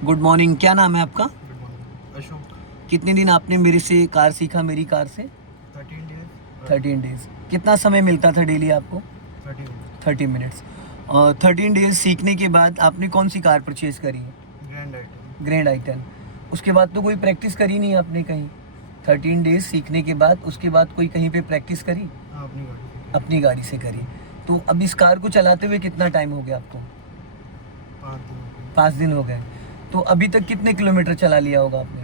Good morning. क्या नाम है आपका? अशोक। कितने दिन आपने मेरे से कार सीखा, मेरी कार से? 13 डेज। 13 डेज। कितना समय मिलता था डेली आपको? 30 30 मिनट्स। और 13 डेज सीखने के बाद आपने कौन सी कार परचेज करी है? Grand item. ग्रैंड आई-10। उसके बाद तो कोई प्रैक्टिस करी नहीं आपने कहीं? 13 डेज सीखने के बाद उसके बाद कोई कहीं पे प्रैक्टिस करी? हाँ, अपनी गाड़ी से। अपनी गाड़ी से करी। तो अब इस कार को चलाते हुए कितना टाइम हो गया आपको? 5 दिन हो गए। 5 दिन हो गए। तो अभी तक कितने किलोमीटर चला लिया होगा आपने?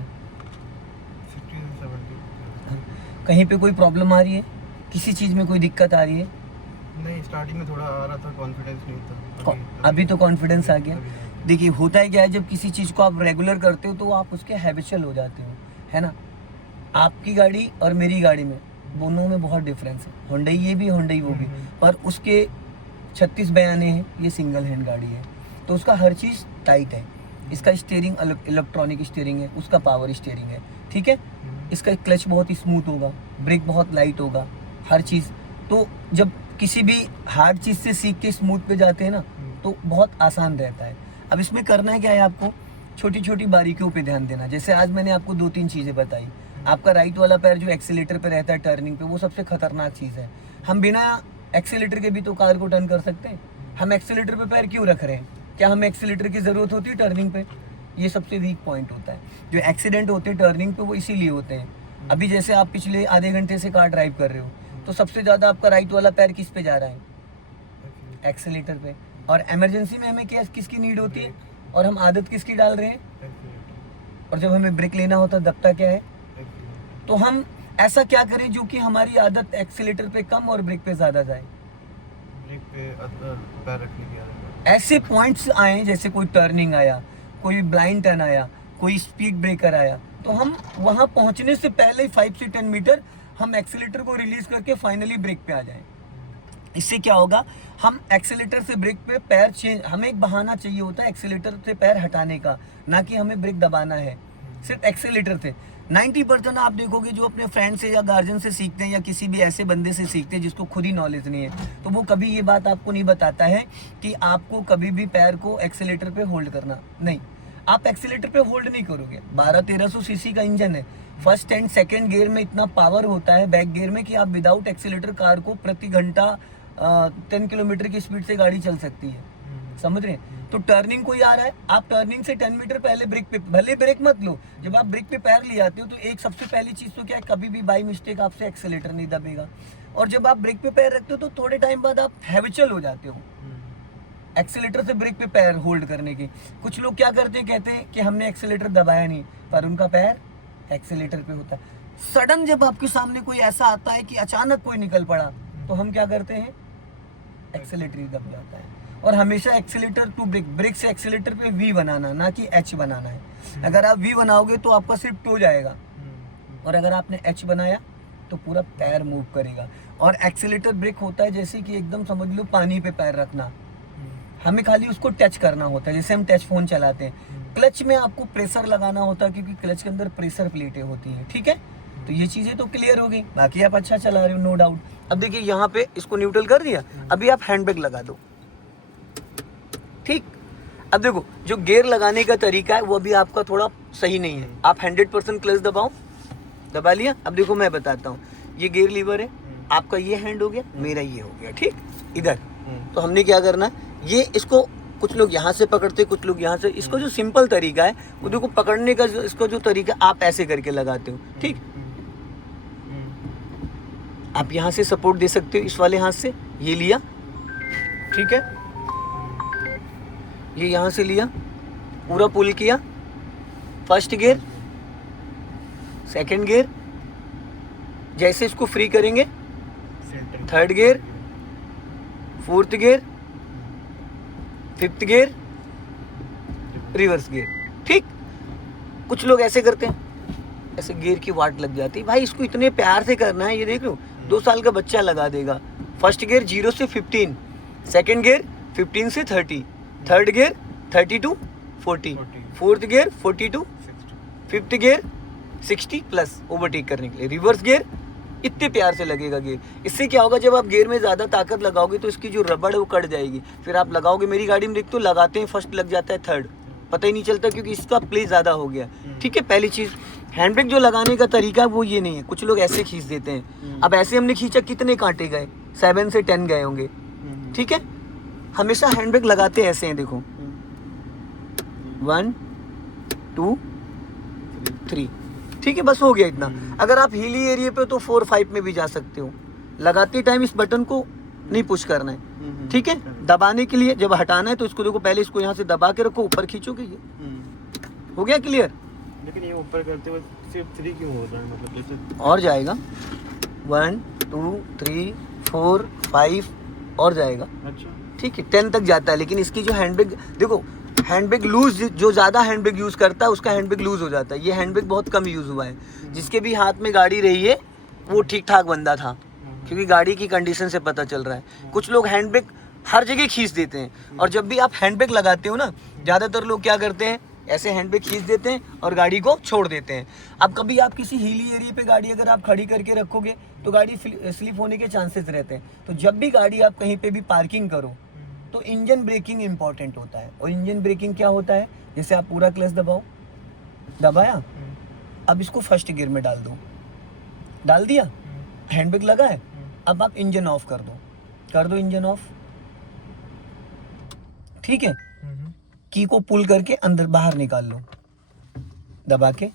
60 से 70। कहीं पे कोई प्रॉब्लम आ रही है? किसी चीज़ में कोई दिक्कत आ रही है? नहीं, स्टार्टिंग में थोड़ा आ रहा था, कॉन्फिडेंस नहीं था। अभी तो कॉन्फिडेंस आ गया। अभी आ गया। देखिए, होता है क्या है, जब किसी चीज़ को आप रेगुलर करते हो तो आप उसके हैबिचुअल हो जाते हो, है ना? आपकी गाड़ी और मेरी गाड़ी में दोनों में बहुत डिफरेंस है। होंडई ये भी, होंडई वो भी। पर उसके 36 बयाने हैं, ये सिंगल हैंड गाड़ी है, तो उसका हर चीज़ टाइट है। इसका स्टीयरिंग इलेक्ट्रॉनिक स्टीयरिंग है, उसका पावर स्टीयरिंग है, ठीक है। इसका क्लच बहुत स्मूथ होगा, ब्रेक बहुत लाइट होगा, हर चीज़। तो जब किसी भी हार्ड चीज़ से सीख के स्मूथ पे जाते हैं ना, तो बहुत आसान रहता है। अब इसमें करना क्या है, आपको छोटी छोटी बारीकियों पे ध्यान देना। जैसे आज मैंने आपको 2-3 चीज़ें बताई। आपका राइट वाला पैर जो एक्सीलेटर पे रहता है टर्निंग पे, वो सबसे खतरनाक चीज़ है। हम बिना एक्सीलेटर के भी तो कार को टर्न कर सकते हैं। हम एक्सीलेटर पे पैर क्यों रख रहे हैं? क्या हमें एक्सीलेटर की ज़रूरत होती है टर्निंग पे? ये सबसे वीक पॉइंट होता है। जो एक्सीडेंट होते हैं टर्निंग पे, वो इसीलिए होते हैं। अभी जैसे आप पिछले आधे घंटे से कार ड्राइव कर रहे हो, तो सबसे ज़्यादा आपका राइट वाला पैर किस पे जा रहा है? एक्सीलेटर पे। और इमरजेंसी में हमें क्या किसकी नीड होती है? और हम आदत किसकी डाल रहे हैं? और जब हमें ब्रेक लेना होता है, दबता क्या है? तो हम ऐसा क्या करें जो कि हमारी आदत एक्सीलेटर पे कम और ब्रेक पे ज़्यादा जाए? ब्रेक पे पैर रखने की आदत। ऐसे पॉइंट्स आए, जैसे कोई टर्निंग आया, कोई ब्लाइंड टर्न आया, कोई स्पीड ब्रेकर आया, तो हम वहाँ पहुँचने से पहले 5 से 10 मीटर हम एक्सीलेटर को रिलीज करके फाइनली ब्रेक पे आ जाएं। इससे क्या होगा, हम एक्सीलेटर से ब्रेक पे पैर चेंज, हमें एक बहाना चाहिए होता है एक्सीलेटर से पैर हटाने का, ना कि हमें ब्रेक दबाना है। सिर्फ एक्सीलेटर से 90% आप देखोगे जो अपने फ्रेंड से या गार्जियन से सीखते हैं या किसी भी ऐसे बंदे से सीखते हैं जिसको खुद ही नॉलेज नहीं है, तो वो कभी ये बात आपको नहीं बताता है कि आपको कभी भी पैर को एक्सीलेटर पे होल्ड करना नहीं। आप एक्सीलेटर पे होल्ड नहीं करोगे। 1200-1300 सीसी का इंजन है। फर्स्ट एंड सेकेंड गियर में इतना पावर होता है बैक गियर में कि आप विदाउट एक्सीलेटर कार को प्रति घंटा 10 किलोमीटर की स्पीड से गाड़ी चल सकती है। समझ रहे हैं? तो टर्निंग कोई आ रहा है, आप टर्निंग से 10 मीटर पहले ब्रेक पे, भले ब्रेक मत लो, जब आप ब्रेक पे पैर ले आते हो तो एक सबसे पहली चीज़ तो क्या है, कभी भी बाई मिस्टेक आपसे एक्सीलेटर नहीं दबेगा। और जब आप ब्रेक पे पैर रखते हो तो थोड़े टाइम बाद आप हैबिचुअल हो जाते हो एक्सीलेटर से ब्रेक पे पैर होल्ड करने की। कुछ लोग क्या करते हैं, कहते हैं कि हमने एक्सीलेटर दबाया नहीं, पर उनका पैर एक्सीलेटर पे होता है। सडन जब आपके सामने कोई ऐसा आता है कि अचानक कोई निकल पड़ा, तो हम क्या करते हैं, एक्सीलेटर ही दब जाता है। और हमेशा एक्सीलेटर टू ब्रेक, ब्रेक से एक्सीलेटर पे वी बनाना, ना कि एच बनाना है। अगर आप वी बनाओगे तो आपका सिर्फ टो जाएगा, और अगर आपने एच बनाया तो पूरा पैर मूव करेगा। और एक्सीलेटर ब्रेक होता है जैसे कि एकदम समझ लो पानी पे पैर रखना, हमें खाली उसको टच करना होता है, जैसे हम टच फोन चलाते हैं। क्लच में आपको प्रेशर लगाना होता है, क्योंकि क्लच के अंदर प्रेशर प्लेटें होती हैं, ठीक है। तो ये चीज़ें तो क्लियर हो गई, बाकी आप अच्छा चला रहे हो, नो डाउट। अब देखिए, यहाँ पे इसको न्यूट्रल कर दिया, अभी आप हैंड ब्रेक लगा दो, ठीक। अब देखो, जो गियर लगाने का तरीका है वो भी आपका थोड़ा सही नहीं है। आप 100% क्लच दबाओ, दबा लिया। अब देखो मैं बताता हूँ, ये गियर लीवर है, आपका ये हैंड हो गया, मेरा ये हो गया, ठीक, इधर। तो हमने क्या करना है, ये इसको कुछ लोग यहाँ से पकड़ते, कुछ लोग यहाँ से। इसको जो सिंपल तरीका है वो देखो, पकड़ने का इसको जो तरीका आप ऐसे करके लगाते हो, ठीक। आप यहाँ से सपोर्ट दे सकते हो, इस वाले हाथ से ये लिया, ठीक है, ये यहाँ से लिया, पूरा पुल किया, फर्स्ट गियर, सेकंड गियर, जैसे इसको फ्री करेंगे, third gear, fourth gear, fifth gear, reverse gear, ठीक। कुछ लोग ऐसे करते हैं, ऐसे गियर की वाट लग जाती है। भाई इसको इतने प्यार से करना है, ये देख लो 2 साल का बच्चा लगा देगा। फर्स्ट गियर 0 से 15, सेकंड गियर 15 से 30, third gear 30 to 40, fourth gear 40 to 60, fifth gear 60 plus overtake करने के लिए। रिवर्स गियर इतने प्यार से लगेगा गियर। इससे क्या होगा, जब आप गियर में ज़्यादा ताकत लगाओगे तो इसकी जो रबड़ है वो कट जाएगी, फिर आप लगाओगे। मेरी गाड़ी में देखते हो लगाते हैं फर्स्ट लग जाता है थर्ड, पता ही नहीं चलता क्योंकि इसका प्ले ज़्यादा हो गया। ठीक है, पहली चीज़ हैंड ब्रेक जो लगाने का तरीका वो ये नहीं है, कुछ लोग ऐसे खींच देते हैं। अब ऐसे हमने खींचा, कितने कांटे गए, 7 से 10 गए होंगे। ठीक है, हमेशा हैंड ब्रेक लगाते ऐसे हैं, देखो 1 2 3। ठीक है, बस हो गया इतना। अगर आप हिली एरिया पे तो 4 5 में भी जा सकते हो। लगाते टाइम इस बटन को नहीं पुश करना है। ठीक है, दबाने के लिए जब हटाना है तो इसको देखो, पहले इसको यहाँ से दबा के रखो, ऊपर खींचोगे, ये हो गया क्लियर। लेकिन ये ऊपर करते हुए सिर्फ 3 क्यों हो रहा है, मतलब जैसे और जाएगा 1 2 3 4 5 और जाएगा। अच्छा, ठीक है, 10 तक जाता है। लेकिन इसकी जो हैंड ब्रेक देखो, हैंड ब्रेक लूज, जो ज़्यादा हैंड ब्रेक यूज़ करता है उसका हैंड ब्रेक लूज हो जाता है। ये हैंड ब्रेक बहुत कम यूज़ हुआ है। जिसके भी हाथ में गाड़ी रही है वो ठीक ठाक बंदा था, क्योंकि गाड़ी की कंडीशन से पता चल रहा है। कुछ लोग हैंड ब्रेक हर जगह खींच देते हैं, और जब भी आप हैंड ब्रेक लगाते हो ना, ज़्यादातर लोग क्या करते हैं, ऐसे हैंड ब्रेक खींच देते हैं और गाड़ी को छोड़ देते हैं। अब कभी आप किसी हिली एरिया पे गाड़ी अगर आप खड़ी करके रखोगे तो गाड़ी स्लिप होने के चांसेस रहते हैं। तो जब भी गाड़ी आप कहीं पे भी पार्किंग करो तो इंजन ब्रेकिंग इंपॉर्टेंट होता है। और इंजन ब्रेकिंग क्या होता है, जैसे आप पूरा क्लच दबाओ, दबाया, अब इसको फर्स्ट गियर में डाल दो, डाल दिया, हैंड ब्रेक लगा है, अब आप इंजन ऑफ कर दो इंजन ऑफ। ठीक है, की को पुल करके अंदर बाहर निकाल लो, दबा के,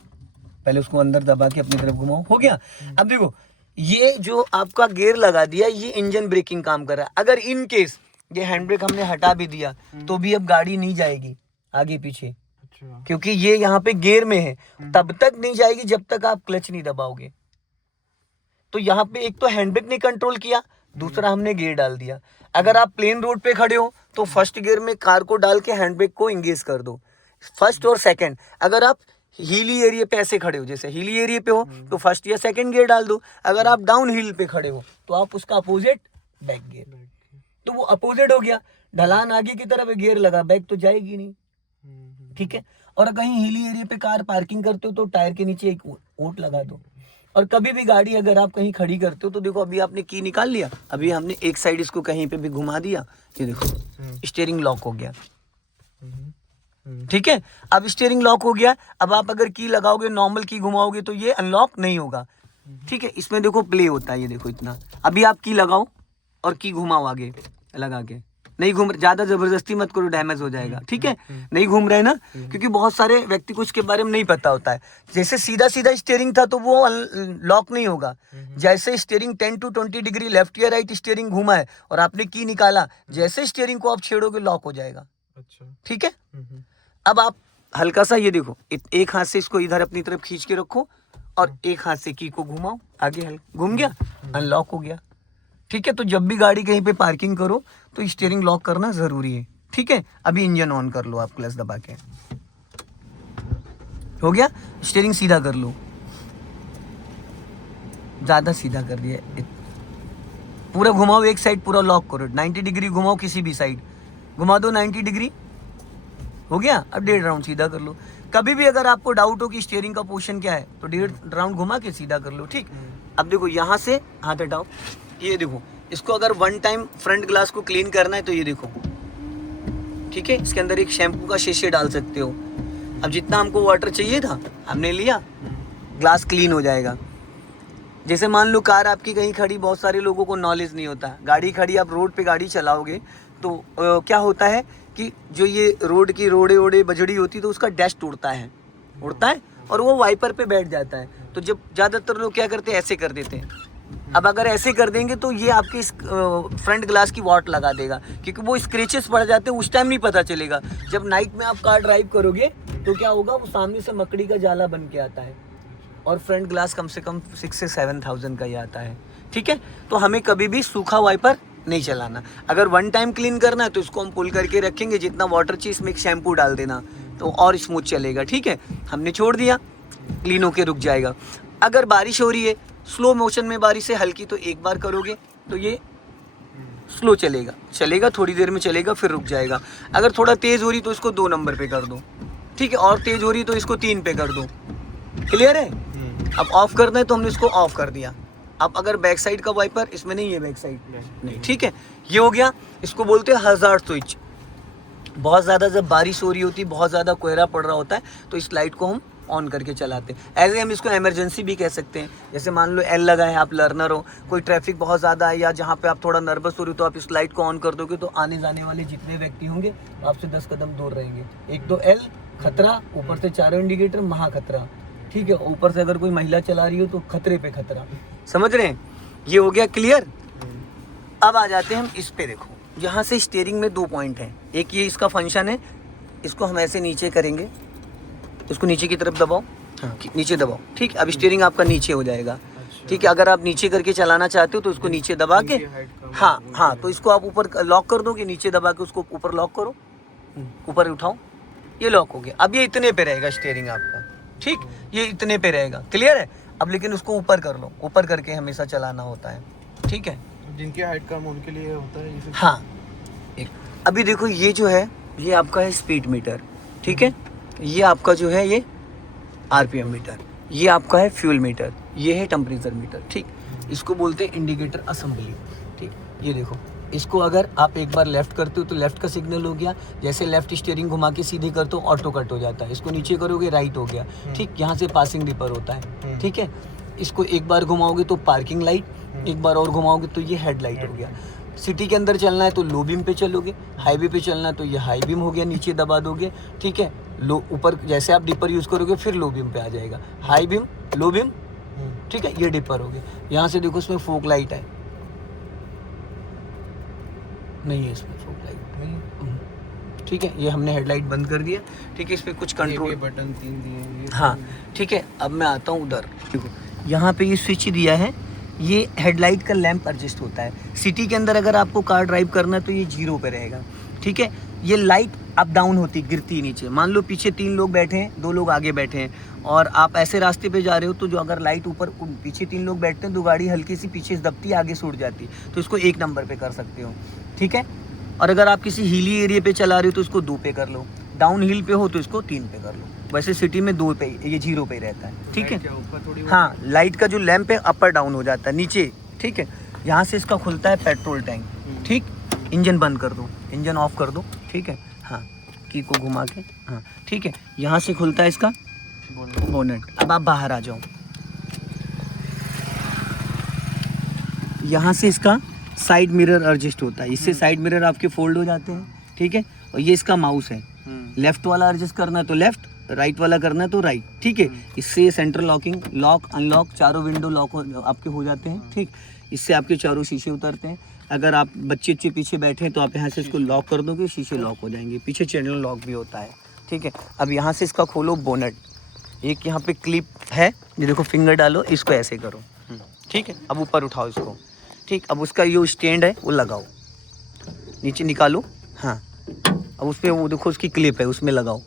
पहले उसको अंदर दबा के अपनी तरफ घुमाओ, हो गया। अब देखो, ये जो आपका गियर लगा दिया, ये इंजन ब्रेकिंग काम कर रहा है। अगर इन केस ये हैंड ब्रेक हमने हटा भी दिया तो भी अब गाड़ी नहीं जाएगी आगे पीछे, अच्छा, क्योंकि ये यहाँ पे गियर में है। तब तक नहीं जाएगी जब तक आप क्लच नहीं दबाओगे। तो यहाँ पे एक तो हैंड ब्रेक ने कंट्रोल किया, दूसरा हमने गियर डाल दिया। अगर आप प्लेन रोड पे खड़े हो तो फर्स्ट गियर में कार को डाल के हैंड ब्रेक को इंगेज कर दो, फर्स्ट और सेकंड। अगर आप हिली एरिया पे ऐसे खड़े हो, जैसे हिली एरिया पे हो तो फर्स्ट या सेकंड गियर डाल दो। अगर आप डाउन हिल पे खड़े हो तो आप उसका अपोजिट बैक गियर, तो वो अपोजिट हो गया। ढलान आगे की तरफ गियर लगा, बैक तो जाएगी नहीं। ठीक है, और कहीं हिली एरिया पे कार पार्किंग करते हो तो टायर के नीचे एक ओट लगा दो। और कभी भी गाड़ी अगर आप कहीं खड़ी करते हो तो देखो, अभी आपने की निकाल लिया, अभी हमने एक साइड इसको कहीं पे भी घुमा दिया, ये देखो स्टीयरिंग लॉक हो गया। ठीक है, अब स्टीयरिंग लॉक हो गया। अब आप अगर की लगाओगे, नॉर्मल की घुमाओगे तो ये अनलॉक नहीं होगा। ठीक है, इसमें देखो प्ले होता है, ये देखो इतना। अभी आप की लगाओ और की घुमाओ आगे लगा के, नहीं घूम, ज्यादा जबरदस्ती मत करो, डैमेज हो जाएगा। ठीक है, नहीं घूम रहे ना, क्योंकि बहुत सारे व्यक्ति को इसके बारे में नहीं पता होता है। जैसे सीधा सीधा स्टीयरिंग था तो वो लॉक नहीं होगा। जैसे स्टीयरिंग 10 to 20 डिग्री लेफ्ट या राइट स्टीयरिंग घुमा है और आपने की निकाला, जैसे स्टीयरिंग को आप छेड़ोगे लॉक हो जाएगा। अच्छा, ठीक है, अब आप हल्का सा ये देखो, एक हाथ से इसको इधर अपनी तरफ खींच के रखो और एक हाथ से की को घुमाओ आगे, हल्का घूम गया, अनलॉक हो गया। ठीक है, तो जब भी गाड़ी कहीं पे पार्किंग करो तो स्टीयरिंग लॉक करना जरूरी है। ठीक है, अभी इंजन ऑन कर लो आप क्लच दबा के, हो गया। स्टीयरिंग सीधा कर लो, ज्यादा सीधा कर दिया, पूरा घुमाओ एक साइड, पूरा लॉक करो, 90 डिग्री घुमाओ, किसी भी साइड घुमा दो 90 डिग्री, हो गया। अब 1.5 राउंड सीधा कर लो। कभी भी अगर आपको डाउट हो कि स्टीयरिंग का पोजीशन क्या है तो 1.5 राउंड घुमा के सीधा कर लो। ठीक, अब देखो यहाँ से हाथ हटाओ, ये देखो, इसको अगर 1 टाइम फ्रंट ग्लास को क्लीन करना है तो ये देखो, ठीक है, इसके अंदर एक शैम्पू का शीशे डाल सकते हो। अब जितना हमको वाटर चाहिए था हमने लिया, ग्लास क्लीन हो जाएगा। जैसे मान लो कार आपकी कहीं खड़ी, बहुत सारे लोगों को नॉलेज नहीं होता, गाड़ी खड़ी, आप रोड पे गाड़ी चलाओगे तो क्या होता है कि जो ये रोड की रोड़े ओड़े बजड़ी होती है तो उसका डस्ट उड़ता है और वो वाइपर पे बैठ जाता है। तो जब ज़्यादातर लोग क्या करते हैं, ऐसे कर देते हैं। अब अगर ऐसे कर देंगे तो ये आपके फ्रंट ग्लास की वाट लगा देगा, क्योंकि वो स्क्रैचेस पड़ जाते हैं, उस टाइम नहीं पता चलेगा। जब नाइट में आप कार ड्राइव करोगे तो क्या होगा, वो सामने से मकड़ी का जाला बन के आता है और फ्रंट ग्लास कम से कम 6 से 7,000 का ही आता है। ठीक है, तो हमें कभी भी सूखा वाइपर नहीं चलाना। अगर 1 टाइम क्लीन करना है तो इसको हम पुल करके रखेंगे, जितना वाटर चाहिए इसमें एक शैम्पू डाल देना तो और स्मूथ चलेगा। ठीक है, हमने छोड़ दिया, क्लीन होके रुक जाएगा। अगर बारिश हो रही है, स्लो मोशन में बारिश है हल्की, तो एक बार करोगे तो ये स्लो चलेगा, थोड़ी देर में चलेगा, फिर रुक जाएगा। अगर थोड़ा तेज़ हो रही तो इसको 2 नंबर पे कर दो। ठीक है, और तेज़ हो रही तो इसको 3 पे कर दो। क्लियर है? अब ऑफ करना है तो हमने इसको ऑफ कर दिया। अब अगर बैक साइड का वाइपर, इसमें नहीं है बैक साइड नहीं। ठीक है, ये हो गया, इसको बोलते हैं हज़ार्ड स्विच। बहुत ज़्यादा जब बारिश हो रही होती है, बहुत ज़्यादा कोहरा पड़ रहा होता है, तो इस लाइट को हम ऑन करके चलाते हैं। ऐसे हम इसको इमरजेंसी भी कह सकते हैं। जैसे मान लो एल लगा है, आप लर्नर हो, कोई ट्रैफिक बहुत ज़्यादा है या जहाँ पे आप थोड़ा नर्वस हो रही हो, तो आप इस लाइट को ऑन कर दोगे तो आने जाने वाले जितने व्यक्ति होंगे आपसे 10 कदम दूर रहेंगे। एक तो एल खतरा, ऊपर से चारों इंडिकेटर महा खतरा, ठीक है। ऊपर से अगर कोई महिला चला रही हो तो खतरे पे खतरा, समझ रहे हैं। ये हो गया क्लियर। अब आ जाते हैं हम इस पे। देखो यहाँ से स्टीयरिंग में 2 पॉइंट हैं। एक ये इसका फंक्शन है, इसको हम ऐसे नीचे करेंगे, इसको नीचे की तरफ दबाओ, हाँ नीचे दबाओ, ठीक। अब स्टीयरिंग आपका नीचे हो जाएगा, ठीक है। अगर आप नीचे करके चलाना चाहते हो तो इसको नीचे दबा के, हाँ तो इसको आप ऊपर लॉक कर दो, कि नीचे दबा के उसको ऊपर लॉक करो, ऊपर उठाओ, ये लॉक हो गया। अब ये इतने पे रहेगा स्टीयरिंग आपका, ठीक, ये इतने पे रहेगा, क्लियर है। अब लेकिन उसको ऊपर कर लो, ऊपर करके हमेशा चलाना होता है, ठीक है। जिनकी हाइट कम उनके लिए होता है ये सब। हाँ एक अभी देखो ये जो है ये आपका है स्पीड मीटर, ठीक है। ये आपका जो है ये आरपीएम मीटर, ये आपका है फ्यूल मीटर, ये है टेम्परेचर मीटर, ठीक। इसको बोलते हैं इंडिकेटर असेंबली, ठीक। ये देखो, इसको अगर आप एक बार लेफ्ट करते हो तो लेफ्ट का सिग्नल हो गया, जैसे लेफ्ट स्टीयरिंग घुमा के सीधे करते हो ऑटो कट हो जाता है। इसको नीचे करोगे राइट हो गया, ठीक। यहाँ से पासिंग डिपर होता है, ठीक है। इसको एक बार घुमाओगे तो पार्किंग लाइट, एक बार और घुमाओगे तो ये हेडलाइट हो गया। सिटी के अंदर चलना है तो लो बीम पे चलोगे, हाईवे पे चलना है तो ये हाई बीम हो गया, नीचे दबा दोगे, ठीक है। लो ऊपर जैसे आप डिपर यूज़ करोगे फिर लो बीम पे आ जाएगा, हाई बीम लो बीम, ठीक है। ये डिपर हो गया। यहाँ से देखो इसमें फोक लाइट है, नहीं है इसमें फोक लाइट नहीं, ठीक है। ये हमने हेडलाइट बंद कर दिया, ठीक है। इस पर कुछ कंट्रोल बटन 3 दिए हैं, हाँ ठीक है। अब मैं आता हूँ उधर, देखो यहाँ पे ये स्विच दिया है, ये हेडलाइट का लैंप एडजस्ट होता है। सिटी के अंदर अगर आपको कार ड्राइव करना है तो ये 0 पे रहेगा, ठीक है। ये लाइट अप डाउन होती, गिरती नीचे। मान लो पीछे 3 लोग बैठे हैं, 2 लोग आगे बैठे हैं और आप ऐसे रास्ते पे जा रहे हो, तो जो अगर लाइट ऊपर, पीछे 3 लोग बैठते हैं तो गाड़ी हल्की सी पीछे दबती, आगे छूट जाती, तो इसको 1 नंबर पे कर सकते हो, ठीक है। और अगर आप किसी हिली एरिया पे चला रहे हो तो इसको 2 पे कर लो, डाउन हिल पे हो तो इसको 3 पे कर लो। वैसे सिटी में 2 पे, ये 0 पे रहता है, ठीक है। हाँ लाइट का जो लैंप है अपर डाउन हो जाता है नीचे, ठीक है। यहाँ से इसका खुलता है पेट्रोल टैंक, ठीक। इंजन बंद कर दो, इंजन ऑफ कर दो, ठीक है। हाँ की को घुमा के, हाँ ठीक है। यहाँ से खुलता है इसका बोनेट। अब आप बाहर आ जाओ, यहाँ से इसका साइड मिरर एडजस्ट होता है, इससे साइड मिरर आपके फोल्ड हो जाते हैं, ठीक है। और ये इसका माउस है, लेफ्ट वाला एडजस्ट करना है तो लेफ्ट, राइट वाला करना है तो राइट, ठीक है। इससे सेंट्रल लॉकिंग, लॉक अनलॉक चारों विंडो लॉक आपके हो जाते हैं, ठीक। इससे आपके चारों शीशे उतरते हैं। अगर आप बच्चे पीछे बैठे हैं तो आप यहाँ से इसको लॉक कर दोगे, शीशे लॉक हो जाएंगे। पीछे चैनल लॉक भी होता है, ठीक है। अब यहाँ से इसका खोलो बोनेट, एक यहाँ पे क्लिप है, ये देखो फिंगर डालो, इसको ऐसे करो, ठीक है। अब ऊपर उठाओ इसको, ठीक। अब उसका ये स्टैंड है वो लगाओ, नीचे निकालो, हाँ। अब उस पर वो देखो उसकी क्लिप है, उसमें लगाओ,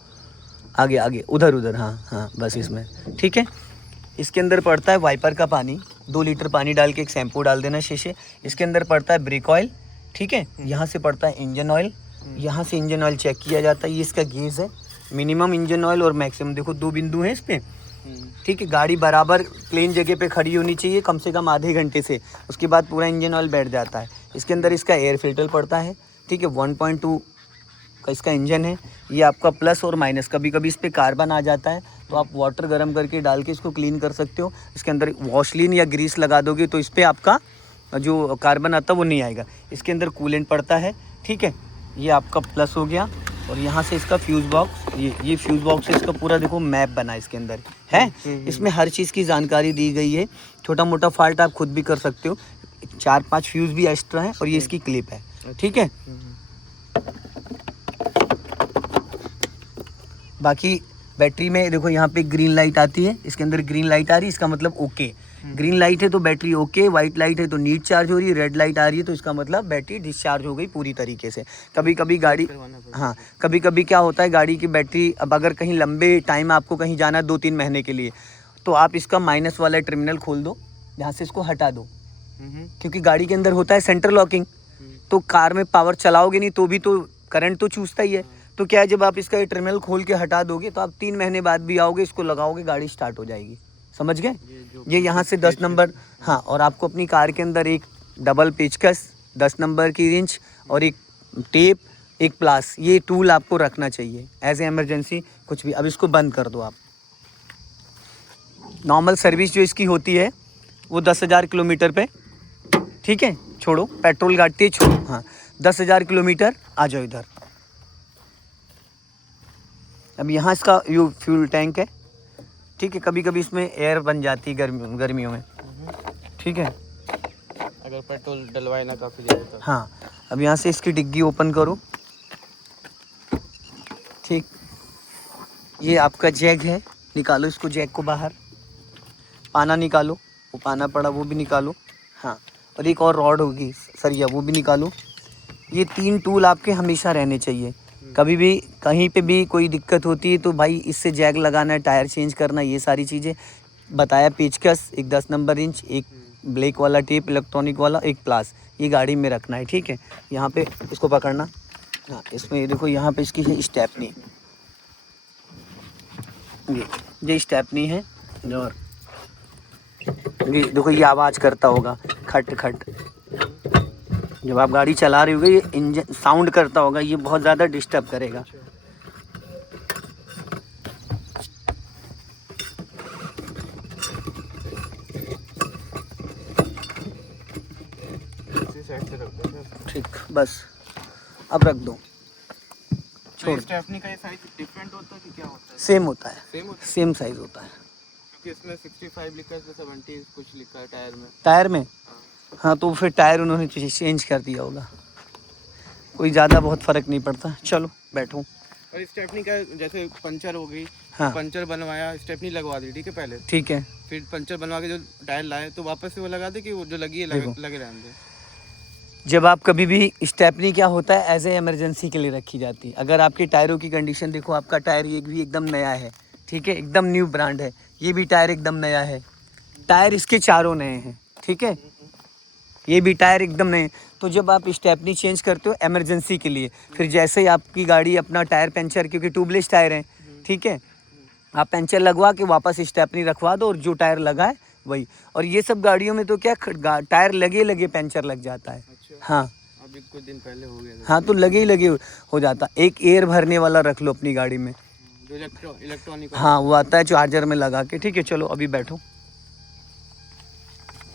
आगे आगे उधर उधर, हाँ हाँ बस इसमें, ठीक है। इसके अंदर पड़ता है वाइपर का पानी, 2 लीटर पानी डाल के एक शैम्पू डाल देना शीशे। इसके अंदर पड़ता है ब्रेक ऑयल, ठीक है। यहाँ से पड़ता है इंजन ऑयल, यहाँ से इंजन ऑयल चेक किया जाता है। ये इसका गेज है, मिनिमम इंजन ऑयल और मैक्सिमम, देखो 2 बिंदु हैं इस पर, ठीक है। गाड़ी बराबर प्लेन जगह पे खड़ी होनी चाहिए कम से कम आधे घंटे से, उसके बाद पूरा इंजन ऑयल बैठ जाता है। इसके अंदर इसका एयर फिल्टर पड़ता है, ठीक है। 1.2 का इसका इंजन है। ये आपका प्लस और माइनस, कभी कभी इस पर कार्बन आ जाता है तो आप वाटर गर्म करके डाल के इसको क्लीन कर सकते हो। इसके अंदर वॉशलिन या ग्रीस लगा दोगे तो इस पर आपका जो कार्बन आता है वो नहीं आएगा। इसके अंदर कूलेंट पड़ता है, ठीक है। ये आपका प्लस हो गया। और यहाँ से इसका फ्यूज़ बॉक्स, ये फ्यूज़ बॉक्स है, इसका पूरा देखो मैप बना इसके अंदर है। इसमें हर चीज़ की जानकारी दी गई है। छोटा मोटा फॉल्ट आप खुद भी कर सकते हो। 4-5 फ्यूज़ भी एक्स्ट्रा है और ये इसकी क्लिप है, ठीक है। बाकी बैटरी में देखो यहाँ पे ग्रीन लाइट आती है, इसके अंदर ग्रीन लाइट आ रही है, इसका मतलब ओके। ग्रीन लाइट है तो बैटरी ओके, वाइट लाइट है तो नीट चार्ज हो रही है, रेड लाइट आ रही है तो इसका मतलब बैटरी डिस्चार्ज हो गई पूरी तरीके से। कभी कभी गाड़ी, हाँ कभी कभी क्या होता है गाड़ी की बैटरी, अब अगर कहीं लंबे टाइम आपको कहीं जाना है 2-3 महीने के लिए, तो आप इसका माइनस वाला टर्मिनल खोल दो, यहाँ से इसको हटा दो, क्योंकि गाड़ी के अंदर होता है सेंट्रल लॉकिंग, तो कार में पावर चलाओगे नहीं तो भी तो करंट तो चूसता ही है। तो क्या है, जब आप इसका ये टर्मिनल खोल के हटा दोगे तो आप 3 महीने बाद भी आओगे, इसको लगाओगे, गाड़ी स्टार्ट हो जाएगी। समझ गए? ये यहाँ से 10 नंबर, हाँ। और आपको अपनी कार के अंदर एक डबल पेचकस, 10 नंबर की रिंच और एक टेप, एक प्लास, ये टूल आपको रखना चाहिए एज ए इमरजेंसी कुछ भी। अब इसको बंद कर दो आप। नॉर्मल सर्विस जो इसकी होती है वो 10,000 किलोमीटर पे, ठीक है, छोड़ो पेट्रोल काटती है, छोड़ो, हाँ 10,000 किलोमीटर। आ जाओ इधर। अब यहाँ इसका यू फ्यूल टैंक है, ठीक है। कभी कभी इसमें एयर बन जाती है गर्मियों में, ठीक है, अगर पेट्रोल डलवाए ना काफ़ी देर तक। हाँ। अब यहाँ से इसकी डिग्गी ओपन करो, ठीक। ये आपका जैक है, निकालो इसको, जैक को बाहर। पाना निकालो, वो पाना पड़ा वो भी निकालो, हाँ। और एक और रॉड होगी सरिया, वो भी निकालो। ये 3 टूल आपके हमेशा रहने चाहिए। कभी भी कहीं पे भी कोई दिक्कत होती है तो भाई इससे जैक लगाना, टायर चेंज करना, ये सारी चीज़ें बताया। पेचकस, एक 10 नंबर इंच, एक ब्लैक वाला टेप इलेक्ट्रॉनिक वाला, एक प्लास, ये गाड़ी में रखना है, ठीक है। यहाँ पे इसको पकड़ना, हाँ। इसमें देखो यहाँ पे इसकी है स्टेपनी, ये स्टेपनी है। और ये देखो ये आवाज़ करता होगा खट खट, जब आप गाड़ी चला रहे होगे ये इंजन साउंड करता होगा, ये बहुत ज़्यादा डिस्टर्ब करेगा। इसी साइड से रख दो क्या? ठीक, बस अब रख दो, छोड़। स्टेफनी का ये साइज डिफरेंट होता है कि क्या होता है? सेम होता है, सेम होता है, सेम साइज़ होता है। क्योंकि इसमें 65 लिखा है, इसमें 70 कुछ लिखा है टायर में। टायर में, हाँ। हाँ, तो फिर टायर उन्होंने चेंज कर दिया होगा, कोई ज़्यादा बहुत फ़र्क नहीं पड़ता। चलो बैठो। और स्टेफनी का जैसे पंचर हो गई, हाँ पंचर बनवाया, स्टेफनी लगवा दी, ठीक है पहले, ठीक है। फिर पंचर बनवा के जो टायर लाए तो वापस से वो लगा दे कि वो जो लगी है देखो। लगे रहने दे? जब आप कभी भी स्टेपनी क्या होता है एज ए इमरजेंसी के लिए रखी जाती है। अगर आपके टायरों की कंडीशन देखो, आपका टायर ये भी एकदम नया है, ठीक है, एकदम न्यू ब्रांड है, ये भी टायर एकदम नया है, टायर इसके चारों नए हैं, ठीक है, ये भी टायर एकदम नए। तो जब आप स्टेपनी चेंज करते हो इमरजेंसी के लिए, फिर जैसे ही आपकी गाड़ी अपना टायर पंचर, क्योंकि ट्यूबलेस टायर है, ठीक है, आप पंचर लगवा के वापस स्टेपनी रखवा दो और जो टायर लगा है वही। और ये सब गाड़ियों में तो क्या टायर लगे लगे पंचर लग जाता है। अच्छा। हाँ अभी कुछ दिन पहले हो गया था। हाँ, तो लगे ही लगे हो जाता। एक एयर भरने वाला रख लो अपनी गाड़ी में, जो इलेक्ट्रॉनिक। हाँ, वो आता है चार्जर में लगा के, ठीक है। चलो अभी बैठो।